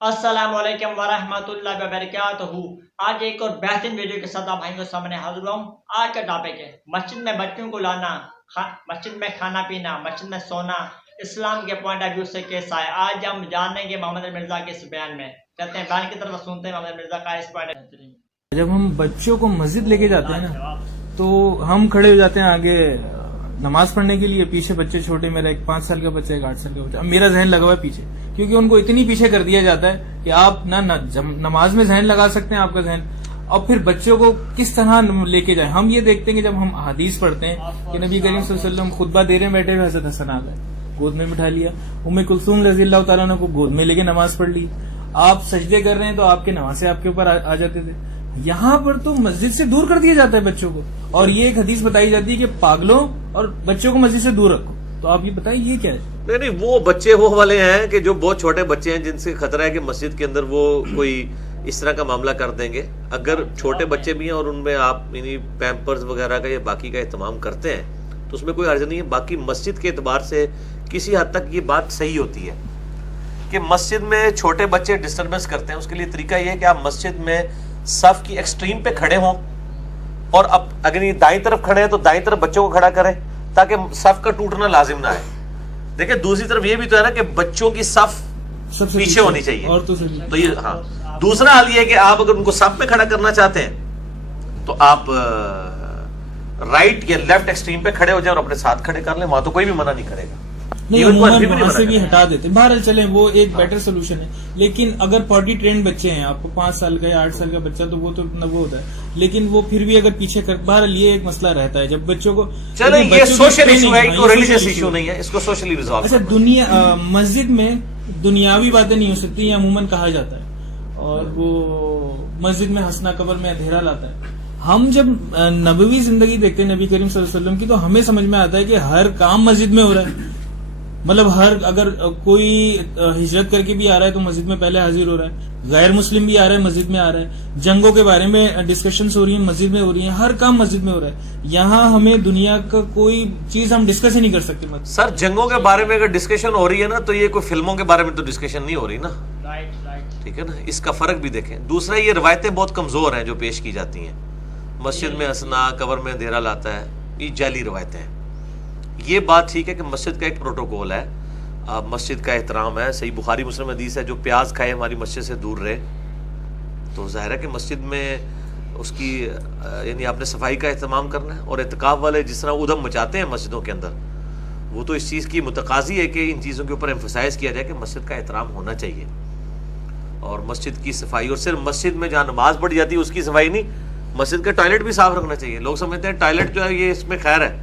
अस्सलाम वालेकुम वरहमतुल्लाहि वबरकातुहू। आज एक और बेहतरीन वीडियो के साथ आप भाइयों के सामने हाजिर हूँ। आज का टॉपिक है मस्जिद में बच्चों को लाना, मस्जिद में खाना पीना, मस्जिद में सोना इस्लाम के पॉइंट ऑफ व्यू से कैसा है। आज हम जानेंगे मोहम्मद मिर्जा के इस बयान में। कहते हैं बयान की तरफ सुनते हैं मोहम्मद मिर्जा का इस पॉइंट। जब हम बच्चों को मस्जिद लेके जाते हैं ना, तो हम खड़े हो जाते हैं आगे नमाज पढ़ने के लिए, पीछे बच्चे छोटे, मेरा एक 5 साल का बच्चा, एक 8 साल का बच्चा, मेरा जहन लगा हुआ है पीछे, क्योंकि उनको इतनी पीछे कर दिया जाता है कि आप नमाज में जहन लगा सकते हैं आपका जहन, और फिर बच्चों को किस तरह लेके जाए। हम ये देखते हैं कि जब हम हदीस पढ़ते हैं कि नबी करीम सल्लल्लाहु अलैहि वसल्लम खुतबा दे रहे बैठे हुए हज़रत हसन आ गए, गोद में बिठा लिया, उम्मे कुलसूम रज़ी अल्लाह तआला अन्हा को गोद में लेके नमाज पढ़ ली। आप सजदे कर रहे हैं तो आपके नमाज से आपके ऊपर आ जाते थे। यहाँ पर तो मस्जिद से दूर कर दिया जाता है बच्चों को, और ये एक हदीस बताई जाती है कि पागलों और बच्चों को मस्जिद से दूर रखो। तो आप ये बताइए ये क्या है? नहीं, वो बच्चे वो वाले हैं कि जो बहुत छोटे बच्चे हैं, जिनसे खतरा है कि मस्जिद के अंदर वो कोई इस तरह का मामला कर देंगे। अगर छोटे बच्चे भी हैं और उनमें आप पैम्पर्स वगैरह का या बाकी का एहतमाम करते हैं तो उसमें कोई अर्ज नहीं है। बाकी मस्जिद के एतबार से किसी हद तक ये बात सही होती है कि मस्जिद में छोटे बच्चे डिस्टर्बेंस करते हैं। उसके लिए तरीका ये है कि आप मस्जिद में सफ की एक्सट्रीम पे खड़े हों, और अब अगर ये दाईं तरफ खड़े हैं तो दाईं तरफ बच्चों को खड़ा करें ताकि सफ का टूटना लाजिम ना आए। देखिए दूसरी तरफ ये भी तो है ना कि बच्चों की सफ पीछे होनी चाहिए, और तो ये हाँ। दूसरा हाल ये है कि आप अगर उनको सफ में खड़ा करना चाहते हैं तो आप राइट या लेफ्ट एक्सट्रीम पे खड़े हो जाए और अपने साथ खड़े कर लें, वहां तो कोई भी मना नहीं करेगा। नहीं, वहां से भी हटा देते, बहरहाल चले, वो एक बेटर सोल्यूशन है। लेकिन अगर पॉटी ट्रेंड बच्चे हैं, आपको 5 साल का या 8 साल का बच्चा, तो वो तो न वो होता है, लेकिन वो फिर भी अगर पीछे कर, बहरहाल ये एक मसला रहता है जब बच्चों को। चले ये सोशल इशू है, इनको रिलीजियस इशू नहीं है, इसको सोशली रिजॉल्व। अच्छा, दुनिया मस्जिद में दुनियावी बातें नहीं हो सकती, अमूमन कहा जाता है, और वो मस्जिद में हंसना कब्र में अंधेरा लाता है। हम जब नबवी जिंदगी देखते हैं नबी करीम सल्लल्लाहु अलैहि वसल्लम की, तो हमें समझ में आता है कि हर काम मस्जिद में हो रहा है। मतलब हर, अगर कोई हिजरत करके भी आ रहा है तो मस्जिद में पहले हाजिर हो रहा है, गैर मुस्लिम भी आ रहा है मस्जिद में आ रहा है, जंगों के बारे में डिस्कशंस हो रही है मस्जिद में हो रही है, हर काम मस्जिद में हो रहा है। यहाँ हमें दुनिया का कोई चीज हम डिस्कस ही नहीं कर सकते। सर जंगों के बारे में अगर डिस्कशन हो रही है ना, तो ये कोई फिल्मों के बारे में तो डिस्कशन नहीं हो रही ना, ठीक है ना, इसका फर्क भी देखें। दूसरा, ये रवायतें बहुत कमजोर हैं जो पेश की जाती हैं, मस्जिद में हंसना कब्र में अंधेरा लाता है, ये जाली रवायतें हैं। ये बात ठीक है कि मस्जिद का एक प्रोटोकॉल है, मस्जिद का एहतराम है। सही बुखारी मुस्लिम हदीस है, जो प्याज खाए हमारी मस्जिद से दूर रहे। तो जाहिर है कि मस्जिद में उसकी यानी आपने सफाई का एहतमाम करना है। और एतकाफ वाले जिस तरह उधम मचाते हैं मस्जिदों के अंदर, वो तो इस चीज़ की मुतकाजी है कि इन चीज़ों के ऊपर एम्फसाइज किया जाए कि मस्जिद का एहतराम होना चाहिए, और मस्जिद की सफाई। और सिर्फ मस्जिद में जहाँ नमाज पढ़ी जाती है उसकी सफाई नहीं, मस्जिद का टॉयलेट भी साफ रखना चाहिए। लोग समझते हैं टॉयलेट जो है ये इसमें खैर है,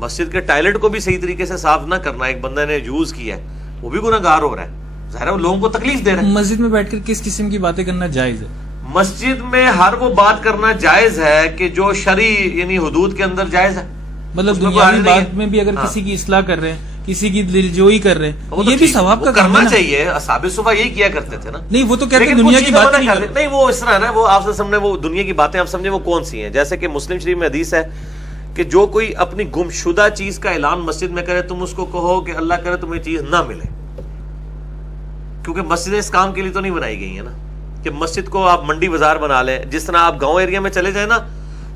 मस्जिद के टॉयलेट को भी सही तरीके से साफ ना करना, एक बंदे ने यूज किया है, वो भी गुनाहगार हो रहा है। ज़ाहिर है वो लोगों को तकलीफ दे रहा है। मस्जिद में बैठकर किस किस्म की बातें करना जायज है? मस्जिद में हर वो बात करना जायज है कि जो शरी यानी हुदूद के अंदर जायज है। मतलब दुनियावी बात में भी अगर किसी की इस्लाह कर रहे हैं, किसी की दिलजोई कर रहे हैं, ये भी सवाब का करना चाहिए। असहाबे सुबह यही किया करते थे ना। नहीं, वो तो कहते हैं दुनिया की बात नहीं, वो इस तरह है ना, वो आपसे सामने वो दुनिया की बातें आप समझे वो कौन सी हैं। जैसे कि मुस्लिम शरीफ में हदीस है कि जो कोई अपनी गुमशुदा चीज का ऐलान मस्जिद में करे, तुम उसको कहो कि अल्लाह करे तुम्हें चीज ना मिले, क्योंकि मस्जिद इस काम के लिए तो नहीं बनाई गई है ना कि मस्जिद को आप मंडी बाजार बना लें। जिस तरह आप गांव एरिया में चले जाए ना,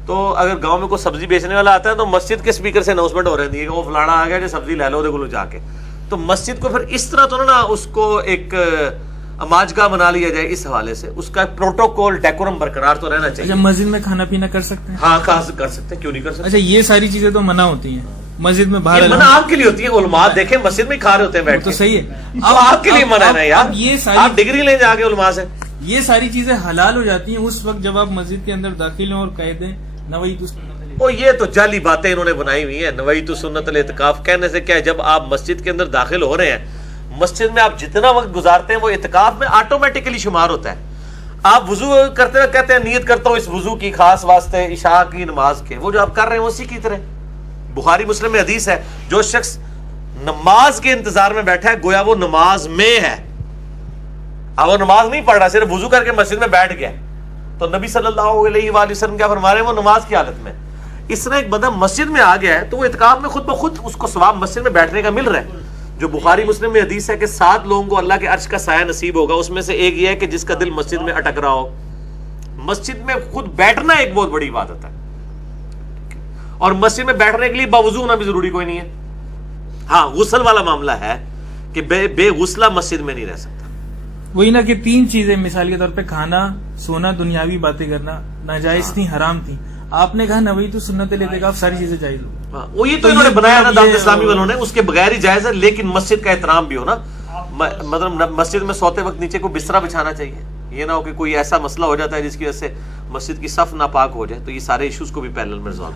तो अगर गांव में कोई सब्जी बेचने वाला आता है तो मस्जिद के स्पीकर से अनाउंसमेंट हो रही है कि वो फलाना आ गया जो सब्जी ले लो, देखो लो जाके। तो मस्जिद को फिर इस तरह तो ना उसको एक अमाजगा बना लिया जाए, इस हवाले से उसका प्रोटोकॉल डेकोरम बरकरार तो रहना चाहिए। अच्छा, मस्जिद में खाना पीना कर सकते हैं? हाँ, कर सकते हैं, क्यों नहीं कर सकते। अच्छा, ये सारी चीजें तो मना होती हैं मस्जिद में, बाहर मना आपके लिए होती है। उलमा देखें मस्जिद में खा रहे होते हैं बैठ के, तो सही है, अब आपके लिए मना है ना यार। ये सारी आप डिग्री ले जाके उलमा से, ये सारी चीजें हलाल हो जाती हैं उस वक्त जब आप मस्जिद के अंदर दाखिल हो और कह दें नवईतु सुन्नत। ओ ये तो जाली बातें इन्होंने बनाई हुई है। नवईतु सुन्नत अल इत्काफ कहने से क्या है, जब आप मस्जिद के अंदर दाखिल हो रहे हैं, मस्जिद में आप जितना वक्त गुजारते हैं वो इत्काफ में ऑटोमेटिकली शुमार होता है। आप वुजू करते हुए कहते हैं नियत करता हूँ इस वुजू की खास वास्ते इशा की नमाज के, वो जो आप कर रहे हैं उसी की तरह। बुखारी मुस्लिम में हदीस है, जो शख्स नमाज के इंतजार में बैठा है गोया वो नमाज में है। अब वो नमाज नहीं पढ़ रहा, सिर्फ वुजू करके मस्जिद में बैठ गया, तो नबी सल्लल्लाहु अलैहि वसल्लम क्या फरमा रहे हैं, वो नमाज की हालत में। इस तरह एक बंदा मस्जिद में आ गया है तो वो इत्काफ में खुद ब खुद उसको सवाब मस्जिद में बैठने का मिल रहा है। جو بخاری مسلم میں حدیث ہے کہ 7 لوگوں کو اللہ کے عرش کا سایہ نصیب ہوگا، اس میں سے ایک یہ ہے کہ جس کا دل مسجد میں اٹک رہا ہو. مسجد میں خود بیٹھنا ایک بہت بڑی عبادت ہے، اور مسجد میں بیٹھنے کے لیے باوضو ہونا بھی ضروری کوئی نہیں ہے. ہاں غسل والا معاملہ ہے کہ بے غسلہ مسجد میں نہیں رہ سکتا. وہی نا کہ 3 چیزیں مثال کے طور پہ کھانا، سونا، دنیاوی باتیں کرنا ناجائز تھی، حرام تھی. آپ نے کہا نہ وہی تو سنت لیتے کہ آپ ساری چیزیں جائز ہو. وہ یہ تو انہوں نے بنایا نا دعوت اسلامی والوں نے، اس کے بغیر ہی جائز ہے، لیکن مسجد کا احترام بھی ہو نا. مطلب مسجد میں سوتے وقت نیچے کو بسترا بچھانا چاہیے، یہ نہ ہو کہ کوئی ایسا مسئلہ ہو جاتا ہے جس کی وجہ سے مسجد کی صف ناپاک ہو جائے. تو یہ سارے ایشوز کو بھی پیرلل میں ریزالو